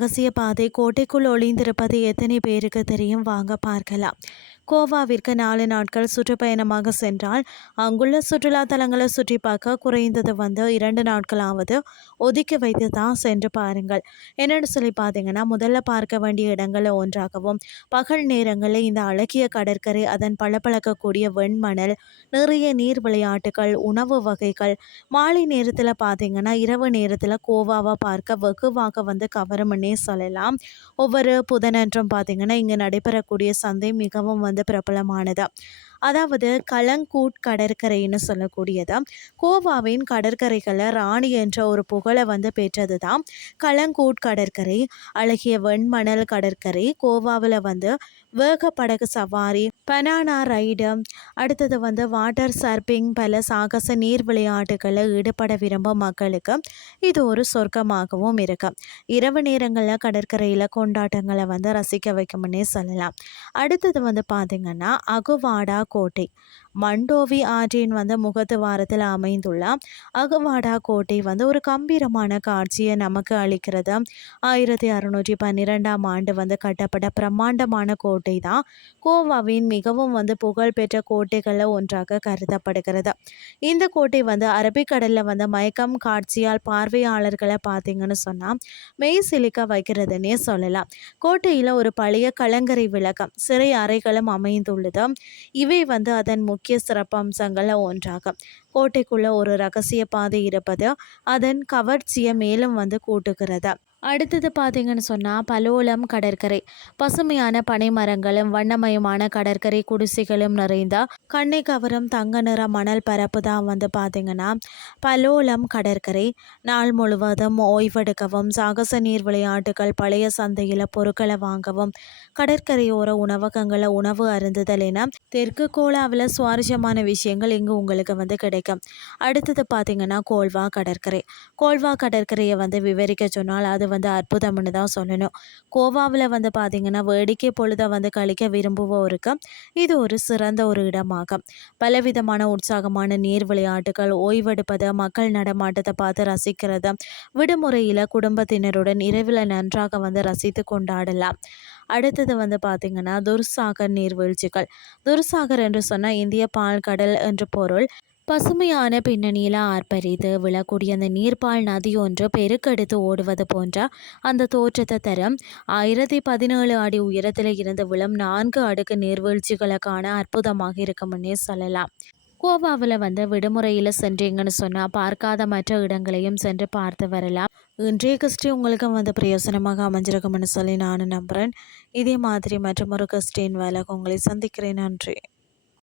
ரகசிய பாதை கோட்டைக்குள் ஒளிந்திருப்பது எத்தனை பேருக்கு தெரியும்? வாங்க பார்க்கலாம். கோவாவிற்கு 4 நாட்கள் சுற்றுப்பயணமாக சென்றால் அங்குள்ள சுற்றுலா தலங்களை சுற்றி பார்க்க குறைந்தது 2 நாட்களாவது ஒதுக்கி வைத்து தான் சென்று பாருங்கள். என்னென்னு சொல்லி பார்த்தீங்கன்னா, முதல்ல பார்க்க வேண்டிய இடங்களில் ஒன்றாகவும் பகல் நேரங்களில் இந்த அழகிய கடற்கரை, அதன் பளபளக்கக்கூடிய வெண்மணல், நிறைய நீர் விளையாட்டுகள், உணவு வகைகள், மாலை நேரத்தில் பார்த்தீங்கன்னா இரவு நேரத்தில் கோவாவை பார்க்க வெகுவாக கவரும்னே சொல்லலாம். ஒவ்வொரு புதனன்றும் பார்த்தீங்கன்னா இங்கே நடைபெறக்கூடிய சந்தை மிகவும் பிரபலமானது. அதாவது கலங்கூட் கடற்கரைன்னு சொல்லக்கூடியது கோவாவின் கடற்கரைகளை ராணி என்ற ஒரு புகழை பெற்றது தான் கலங்கூட் கடற்கரை. அழகிய வெண்மணல் கடற்கரை. கோவாவில் வேக படகு சவாரி, பனானா ரைடு, அடுத்தது வாட்டர் சர்பிங், பல சாகச நீர் விளையாட்டுகளில் ஈடுபட விரும்பும் மக்களுக்கு இது ஒரு சொர்க்கமாகவும் இருக்கு. இரவு நேரங்களில் கடற்கரையில் கொண்டாட்டங்களை ரசிக்க வைக்கும்னே சொல்லலாம். அடுத்தது பார்த்திங்கன்னா அகுவாடா கோட்டை. மண்டோவி ஆற்றின் முகத்து வாரத்தில் அமைந்துள்ள அகுவாடா கோட்டை ஒரு கம்பீரமான காட்சியை நமக்கு அளிக்கிறது. 1612ஆம் ஆண்டு கட்டப்பட்ட பிரம்மாண்டமான கோட்டை தான் கோவாவின் மிகவும் புகழ்பெற்ற கோட்டைகளில் ஒன்றாக கருதப்படுகிறது. இந்த கோட்டை அரபிக்கடலில் மயக்கம் காட்சியால் பார்வையாளர்களை பார்த்தீங்கன்னு சொன்னால் மெய் சிலிக்க வைக்கிறதுனே சொல்லலாம். கோட்டையில் ஒரு பழைய கலங்கரை விளக்கம், சிறை அறைகளும் அமைந்துள்ளது. இவை அதன் முக்கிய சிறப்பம்சங்கள் ஒன்றாகும். கோட்டைக்குள்ள ஒரு ரகசிய பாதை இருப்பது அதன் கவர்ச்சியை மேலும் கூட்டுகிறது. அடுத்தது பார்த்தீங்கன்னு சொன்னால் பலோலம் கடற்கரை. பசுமையான பனை மரங்களும் வண்ணமயமான கடற்கரை குடிசைகளும் நிறைந்த கண்ணை கவரும் தங்க நிற மணல் பரப்பு தான் பார்த்தீங்கன்னா பலோலம் கடற்கரை. நாள் முழுவதும் ஓய்வெடுக்கவும், சாகச நீர் விளையாட்டுகள், பழைய சந்தையில் பொருட்களை வாங்கவும், கடற்கரையோர உணவகங்களில் உணவு அருந்துதல் என தெற்கு கோலாவில் சுவாரஸ்யமான விஷயங்கள் இங்கு உங்களுக்கு கிடைக்கும். அடுத்தது பார்த்தீங்கன்னா கோல்வா கடற்கரை. கோல்வா கடற்கரையை விவரிக்க சொன்னால் அது அற்புதம்னு தான் சொல்லணும். கோவாவில் பார்த்தீங்கன்னா வேடிக்கை பொழுதை கழிக்க விரும்புவோருக்கு இது ஒரு சிறந்த ஒரு இடமாகும். பலவிதமான உற்சாகமான நீர் விளையாட்டுகள், ஓய்வெடுப்பது, மக்கள் நடமாட்டத்தை பார்த்து ரசிக்கிறது, விடுமுறையில் குடும்பத்தினருடன் இரவில் நன்றாக ரசித்து கொண்டாடலாம். அடுத்தது பார்த்தீங்கன்னா துர்சாகர் நீர்வீழ்ச்சிகள். துர்சாகர் என்று சொன்னால் இந்திய பால்கடல் என்று பொருள். பசுமையான பின்னணியில் ஆர்ப்பரித்து விழக்கூடிய அந்த நீர்ப்பால் நதி ஒன்று பெருக்கெடுத்து ஓடுவது போன்ற அந்த தோற்றத்தை தரும் 1017 அடி உயரத்தில் இருந்து விழும் 4 அடுக்கு நீர்வீழ்ச்சிகளை காண அற்புதமாக இருக்கும்னே சொல்லலாம். கோவாவில் விடுமுறையில் சென்றீங்கன்னு சொன்னால் பார்க்காத மற்ற இடங்களையும் சென்று பார்த்து வரலாம். இன்றைய கிறிஸ்டி உங்களுக்கு பிரயோசனமாக அமைஞ்சிருக்கும்னு சொல்லி நானும் நம்புகிறேன். இதே மாதிரி மற்றொரு கிறிஸ்டின் வேலைக்கு உங்களை சந்திக்கிறேன். நன்றி.